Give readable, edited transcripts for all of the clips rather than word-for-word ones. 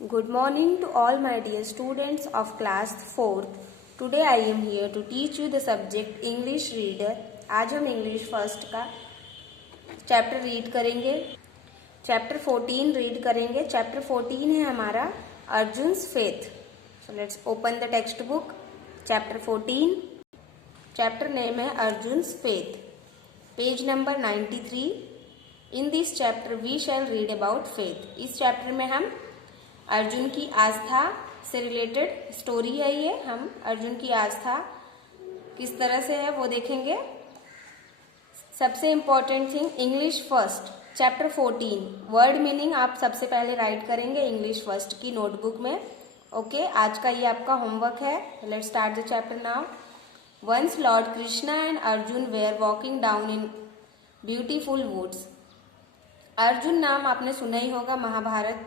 Good morning to all my dear students of class 4th. Today I am here to teach you the subject English Reader. आज हम English first का chapter read करेंगे। Chapter 14 read करेंगे। Chapter 14 है हमारा Arjun's faith. So let's open the textbook. Chapter 14, chapter name है Arjun's faith, page number 93। In this chapter we shall read about faith. इस चैप्टर में हम अर्जुन की आस्था से रिलेटेड स्टोरी है ये। हम अर्जुन की आस्था किस तरह से है वो देखेंगे। सबसे important thing English first chapter 14 word meaning आप सबसे पहले राइट करेंगे इंग्लिश फर्स्ट की नोटबुक में। ओके, आज का ये आपका होमवर्क है। Let's start the chapter now. Once Lord Krishna and Arjun were walking down in beautiful woods. Arjun नाम आपने सुना ही होगा, महाभारत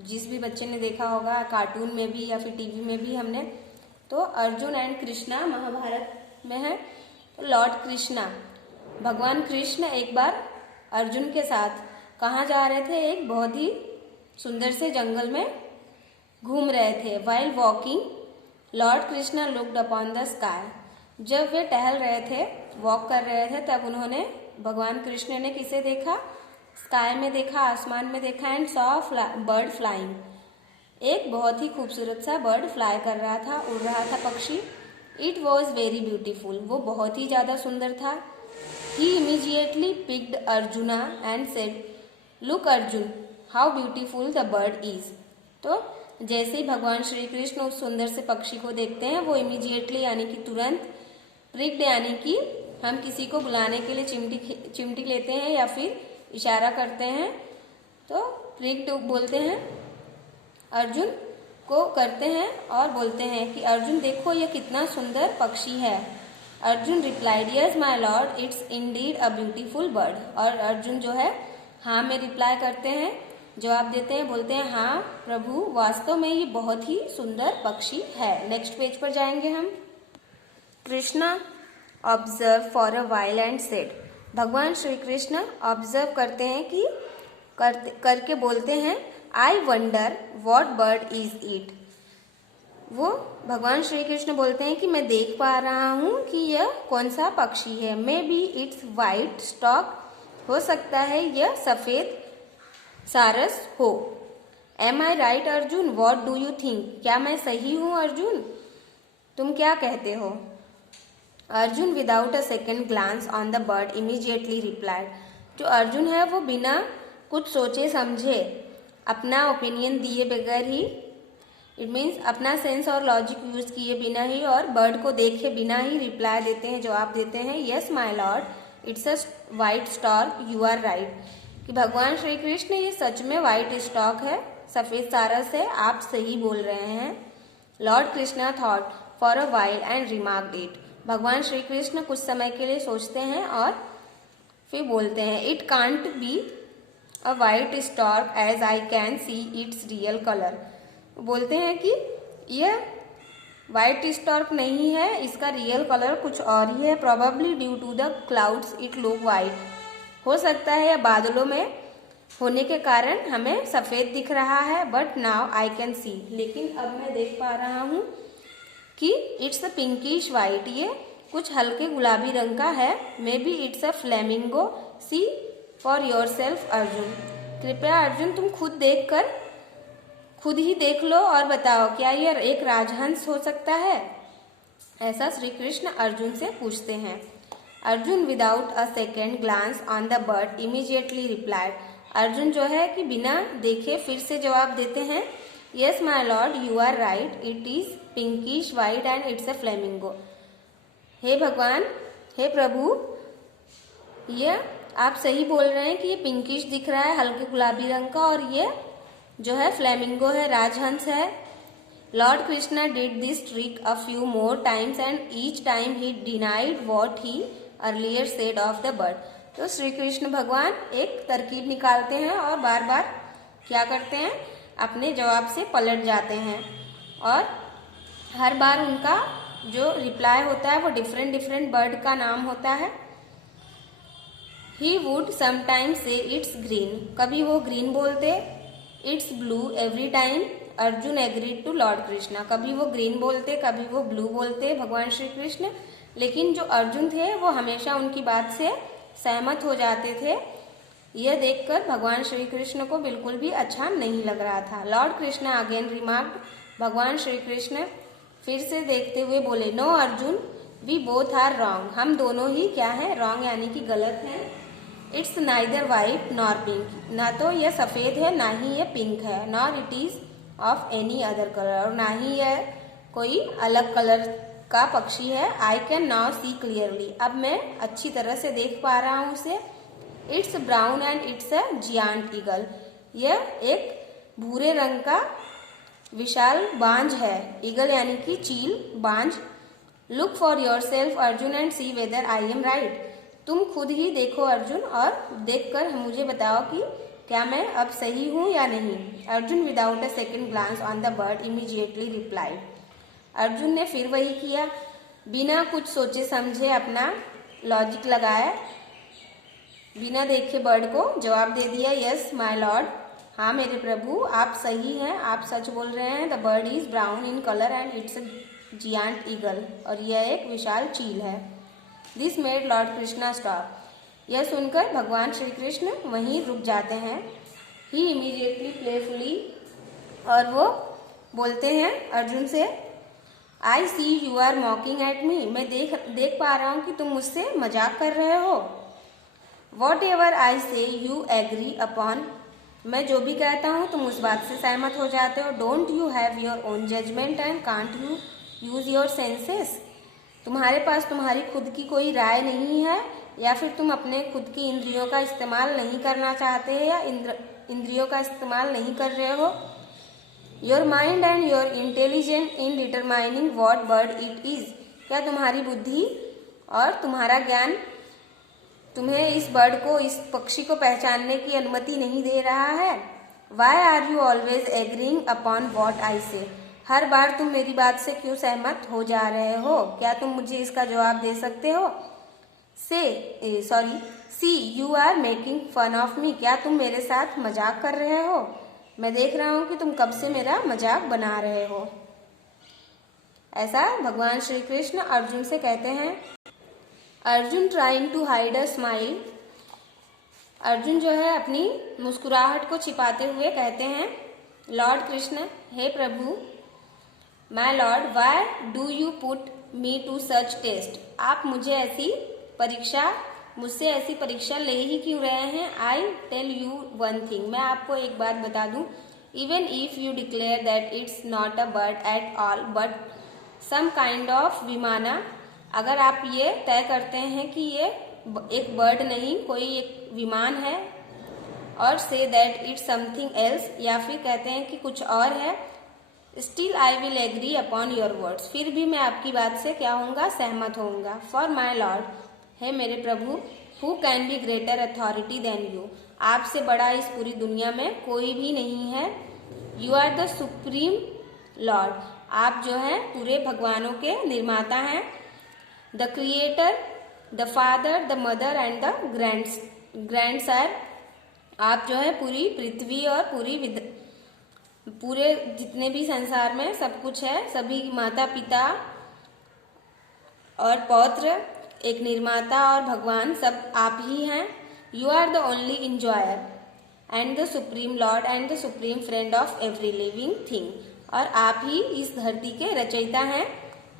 जिस भी बच्चे ने देखा होगा कार्टून में भी या फिर टीवी में भी हमने, तो अर्जुन एंड कृष्णा महाभारत में है। तो लॉर्ड कृष्णा, भगवान कृष्ण एक बार अर्जुन के साथ कहाँ जा रहे थे? एक बहुत ही सुंदर से जंगल में घूम रहे थे। While walking Lord Krishna looked upon the sky. जब वे टहल रहे थे, वॉक कर रहे थे, तब उन्होंने भगवान कृष्ण ने किसे देखा? स्काई में देखा, आसमान में देखा। And saw bird flying. एक बहुत ही खूबसूरत सा बर्ड फ्लाई कर रहा था, उड़ रहा था पक्षी। It was very beautiful. वो बहुत ही ज्यादा सुंदर था। He immediately picked Arjuna and said, look Arjun how beautiful the bird is. तो जैसे ही भगवान श्री कृष्ण उस सुंदर से पक्षी को देखते हैं, वो इमीजिएटली यानी कि तुरंत, प्रिक्ड यानी कि हम किसी को बुलाने के लिए चिमटी लेते हैं या फिर इशारा करते हैं, तो प्रिक्ड बोलते हैं, अर्जुन को करते हैं और बोलते हैं कि अर्जुन देखो ये कितना सुंदर पक्षी है। Arjun replied, yes my lord it's indeed a beautiful bird. और अर्जुन जो है हाँ में रिप्लाई करते हैं, जवाब देते हैं, बोलते हैं हाँ प्रभु, वास्तव में ये बहुत ही सुंदर पक्षी है। नेक्स्ट पेज पर जाएंगे हम। Krishna observe for a while and said. भगवान श्री कृष्ण ऑब्जर्व करते हैं कि करके बोलते हैं, I wonder what bird is it. वो भगवान श्री कृष्ण बोलते हैं कि मैं देख पा रहा हूं कि यह कौन सा पक्षी है। May be it's white stork. हो सकता है यह सफेद सारस हो। Am I right Arjun, what do you think. क्या मैं सही हूं अर्जुन, तुम क्या कहते हो? Arjun without a second glance on the bird immediately replied. जो अर्जुन है वो बिना कुछ सोचे समझे, अपना ओपिनियन दिए बगैर ही, इट मीन्स अपना सेंस और लॉजिक यूज किए बिना ही और बर्ड को देखे बिना ही रिप्लाई देते हैं, जवाब देते हैं, yes my lord it's a white stork, you are right. कि भगवान श्री कृष्ण ये सच में वाइट स्टॉक है, सफेद सारस है, आप सही बोल रहे हैं। Lord Krishna thought for a while and remarked it. भगवान श्री कृष्ण कुछ समय के लिए सोचते हैं और फिर बोलते हैं, it can't be a white stork as I can see its real colour. बोलते हैं कि यह वाइट स्टॉक नहीं है, इसका रियल कलर कुछ और ही है। Probably due to the clouds it look white. हो सकता है यह बादलों में होने के कारण हमें सफेद दिख रहा है। बट नाउ आई कैन सी, लेकिन अब मैं देख पा रहा हूँ कि इट्स अ पिंकिश वाइट, ये कुछ हल्के गुलाबी रंग का है। May be it's a flamingo, see for yourself Arjun. कृपया अर्जुन तुम खुद ही देख लो और बताओ, क्या यह एक राजहंस हो सकता है? ऐसा श्री कृष्ण अर्जुन से पूछते हैं। Arjun without a second glance on the bird immediately replied. Arjun जो है कि बिना देखे फिर से जवाब देते हैं, yes my lord you are right it is pinkish white and it's a flamingo. हे भगवान, हे प्रभु, ये आप सही बोल रहे हैं कि ये पिंकिश दिख रहा है, हल्के गुलाबी रंग का, और ये जो है फ्लेमिंगो है, राजहंस है। Lord Krishna did this trick a few more times and each time he denied what he earlier said of the bird. तो श्री कृष्ण भगवान एक तरकीब निकालते हैं और बार बार क्या करते हैं, अपने जवाब से पलट जाते हैं और हर बार उनका जो रिप्लाई होता है वो डिफरेंट बर्ड का नाम होता है। He would sometimes say it's green, कभी वो ग्रीन बोलते, it's blue every time, Arjun agreed to Lord Krishna. कभी वो ग्रीन बोलते, कभी वो ब्लू बोलते भगवान श्री कृष्ण, लेकिन जो अर्जुन थे वो हमेशा उनकी बात से सहमत हो जाते थे। यह देखकर भगवान श्री कृष्ण को बिल्कुल भी अच्छा नहीं लग रहा था। लॉर्ड कृष्णा अगेन रिमार्क्ड, भगवान श्री कृष्ण फिर से देखते हुए बोले, no Arjun, we both are wrong. हम दोनों ही क्या है, रॉन्ग यानी कि गलत है। It's neither white nor pink, ना तो यह सफेद है ना ही यह पिंक है, nor it is of any other colour, और ना ही यह कोई अलग कलर का पक्षी है। I can now see clearly, अब मैं अच्छी तरह से देख पा रहा हूँ उसे। It's brown and it's a giant eagle, यह एक भूरे रंग का विशाल बांझ है। ईगल यानी कि चील, बांझ। Look for yourself Arjun and see whether I am right, तुम खुद ही देखो अर्जुन और देखकर मुझे बताओ कि क्या मैं अब सही हूँ या नहीं। Arjun without a second glance on the bird immediately replied, Arjun ने फिर वही किया, बिना कुछ सोचे समझे अपना लॉजिक लगाया, बिना देखे बर्ड को जवाब दे दिया, यस माय लॉर्ड, हाँ मेरे प्रभु आप सही हैं, आप सच बोल रहे हैं। The bird is brown in colour and it's a giant eagle, और यह एक विशाल चील है। This made Lord Krishna stop, यह सुनकर भगवान श्री कृष्ण वहीं रुक जाते हैं। ही इमीडिएटली प्लेफुली, और वो बोलते हैं अर्जुन से, I see you are mocking at me, मैं देख पा रहा हूँ कि तुम मुझसे मजाक कर रहे हो। वॉट एवर आई से यू एग्री अपॉन, मैं जो भी कहता हूँ तुम उस बात से सहमत हो जाते हो। Don't you have your own judgement and can't you use your senses, तुम्हारे पास तुम्हारी खुद की कोई राय नहीं है, या फिर तुम अपने खुद की इंद्रियों का इस्तेमाल नहीं करना चाहते या इंद्रियों का इस्तेमाल नहीं कर रहे हो। Your mind and your intelligent in determining what bird it is, क्या तुम्हारी बुद्धि और तुम्हारा ज्ञान तुम्हें इस बर्ड को, इस पक्षी को पहचानने की अनुमति नहीं दे रहा है। Why are you always agreeing upon what I say, हर बार तुम मेरी बात से क्यों सहमत हो जा रहे हो, क्या तुम मुझे इसका जवाब दे सकते हो। See you are making fun of me, क्या तुम मेरे साथ मजाक कर रहे हो, मैं देख रहा हूं कि तुम कब से मेरा मजाक बना रहे हो। ऐसा भगवान श्री कृष्ण अर्जुन से कहते हैं। Arjun trying to hide a smile, Arjun जो है अपनी मुस्कुराहट को छिपाते हुए कहते हैं, लॉर्ड कृष्ण, हे प्रभु, my lord, why do you put me to such test, आप मुझे मुझसे ऐसी परीक्षा ले ही क्यों रहे हैं। I tell you one thing, मैं आपको एक बात बता दूं, even if you declare that it's not a bird at all but some kind of vimana, अगर आप ये तय करते हैं कि ये एक बर्ड नहीं कोई एक विमान है, और say that it's something else, या फिर कहते हैं कि कुछ और है, still I will agree upon your words, फिर भी मैं आपकी बात से क्या होऊंगा, सहमत होऊंगा। फॉर माई लॉर्ड, है मेरे प्रभु, who can be greater authority than you, आपसे बड़ा इस पूरी दुनिया में कोई भी नहीं है। You are the supreme lord, आप जो है पूरे भगवानों के निर्माता हैं। The creator, the father, the mother and the grandsire, आप जो है पूरी पृथ्वी और पूरे जितने भी संसार में सब कुछ है, सभी माता पिता और पौत्र, एक निर्माता और भगवान, सब आप ही हैं। You are the only enjoyer and the supreme lord and the supreme friend of every living thing, और आप ही इस धरती के रचयिता हैं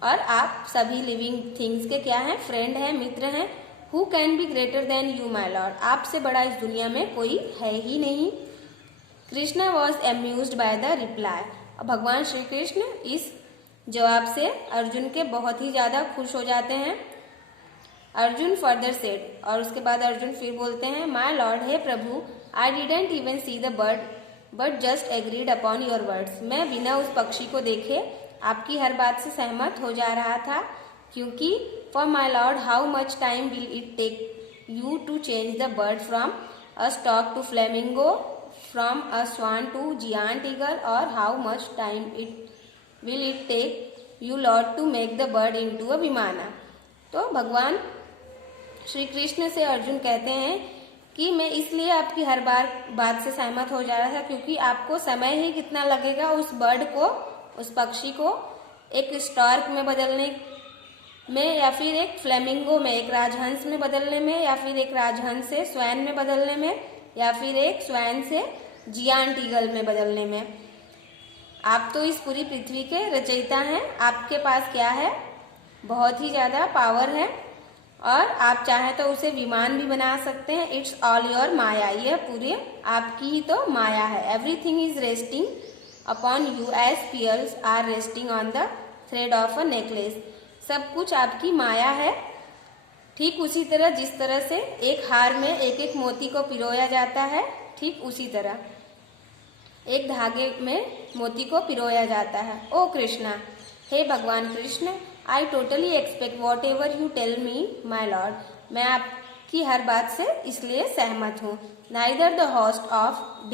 और आप सभी लिविंग थिंग्स के क्या हैं, फ्रेंड हैं, मित्र हैं। Who can be greater than you my lord, आपसे बड़ा इस दुनिया में कोई है ही नहीं। Krishna was amused by the reply, भगवान श्री कृष्ण इस जवाब से अर्जुन के बहुत ही ज्यादा खुश हो जाते हैं। अर्जुन फर्दर सेड, और उसके बाद अर्जुन फिर बोलते हैं, माय लॉर्ड, हे प्रभु, I didn't even see the bird but just agreed upon your words, मैं बिना उस पक्षी को देखे आपकी हर बात से सहमत हो जा रहा था, क्योंकि for my lord, how much time will it take you to change the bird from a stork to flamingo, from a swan to giant eagle, और how much time will it take you lord to make the bird into a vimana. तो भगवान श्री कृष्ण से अर्जुन कहते हैं कि मैं इसलिए आपकी हर बार बात से सहमत हो जा रहा था क्योंकि आपको समय ही कितना लगेगा उस बर्ड को, उस पक्षी को एक स्टार्क में बदलने में, या फिर एक फ्लेमिंगो में, एक राजहंस में बदलने में, या फिर एक राजहंस से स्वैन में बदलने में, या फिर एक स्वैन से जियांट ईगल में बदलने में। आप तो इस पूरी पृथ्वी के रचयिता हैं। आपके पास क्या है? बहुत ही ज्यादा पावर है और आप चाहे तो उसे विमान भी बना सकते हैं। इट्स ऑल योर माया, यह पूरी आपकी ही तो माया है। Everything is resting upon you as pearls are resting on the thread of a necklace. सब कुछ आपकी माया है। ठीक उसी तरह जिस तरह से एक हार में एक एक मोती को पिरोया जाता है, ठीक उसी तरह एक धागे में मोती को पिरोया जाता है। ओ कृष्णा, हे भगवान Krishna, I totally expect whatever you tell me my lord. मैं आपकी हर बात से इसलिए सहमत हूँ। Neither the host of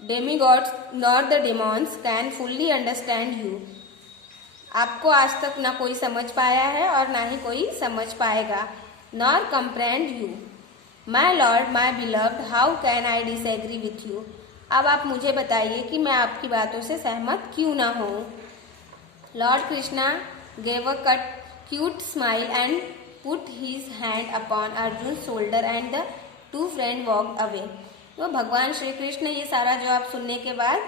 demigods nor the demons can fully understand you. आपको आज तक ना कोई समझ पाया है और ना ही कोई समझ पाएगा। Nor comprehend you my lord my beloved, how can I disagree with you. अब आप मुझे बताइए कि मैं आपकी बातों से सहमत क्यों ना हूँ। Lord Krishna gave a cute smile and put his hand upon Arjun's shoulder and the two friends walked away। तो भगवान श्री कृष्ण ये सारा जवाब सुनने के बाद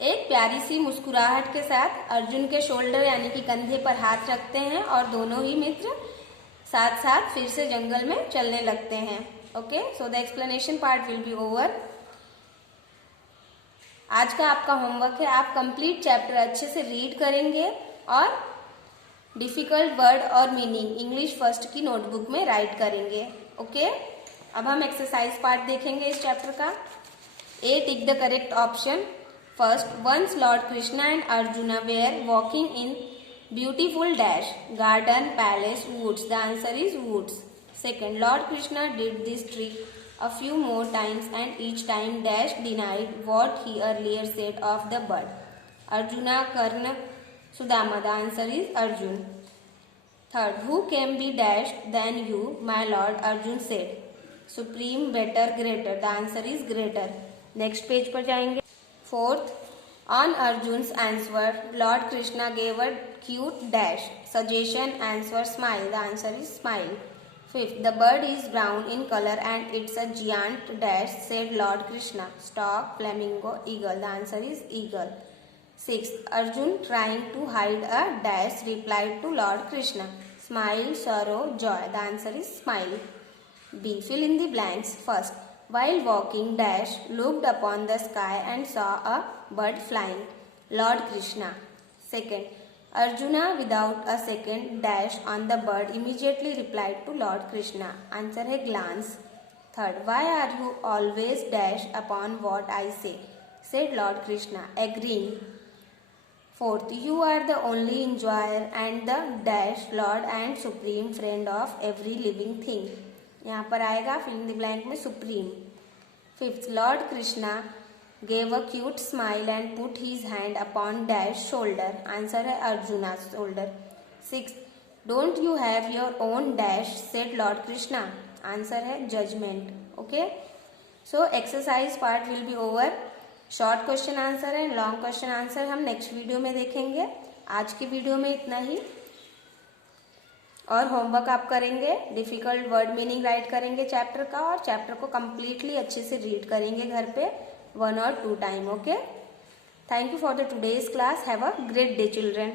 एक प्यारी सी मुस्कुराहट के साथ अर्जुन के शोल्डर यानी कि कंधे पर हाथ रखते हैं और दोनों ही मित्र साथ साथ फिर से जंगल में चलने लगते हैं। Okay, so the explanation part will be over. आज का आपका होमवर्क है, आप कंप्लीट चैप्टर अच्छे से रीड करेंगे और डिफिकल्ट वर्ड और मीनिंग इंग्लिश फर्स्ट की नोटबुक में राइट करेंगे। ओके, अब हम एक्सरसाइज पार्ट देखेंगे इस चैप्टर का। A, tick the correct option. First, once Lord Krishna and Arjuna were walking in beautiful dash garden palace woods. The answer is woods. Second, lord Krishna did this trick a few more times and each time dash denied what he earlier said of the bird. Arjuna, Karna, Sudama. The answer is Arjun. Third, who can be dashed than you, my lord? Arjun said. Supreme, better, greater. The answer is greater. Next page पर जाएंगे। Fourth, on Arjun's answer, Lord Krishna gave a cute dash. Suggestion, answer, smile. The answer is smile. Fifth, the bird is brown in color and it's a giant dash, said Lord Krishna. Stork, flamingo, eagle. The answer is eagle. Sixth, Arjun trying to hide a dash replied to Lord Krishna. Smile, sorrow, joy. The answer is smile. B, fill in the blanks. First, while walking dash looked upon the sky and saw a bird flying. Lord Krishna. Second, Arjuna without a second dash on the bird immediately replied to Lord Krishna. Answer है glance. Third, why are you always dash upon what I say? Said Lord Krishna, agreeing. Fourth, you are the only enjoyer and the dash Lord and supreme friend of every living thing. यहाँ पर आएगा fill in the blank में supreme. Fifth, Lord Krishna gave a cute smile and put his hand upon dash shoulder. Answer है Arjuna's shoulder. Sixth, don't you have your own dash? Said Lord Krishna. Answer है judgment. Okay, so exercise part will be over. Short question answer है, long question answer हम next video में देखेंगे। आज की video में इतना ही और होमवर्क आप करेंगे, डिफिकल्ट वर्ड मीनिंग राइट करेंगे चैप्टर का और चैप्टर को कम्प्लीटली अच्छे से रीड करेंगे घर पे 1 or 2 time. Okay, thank you for the today's class. Have a great day children.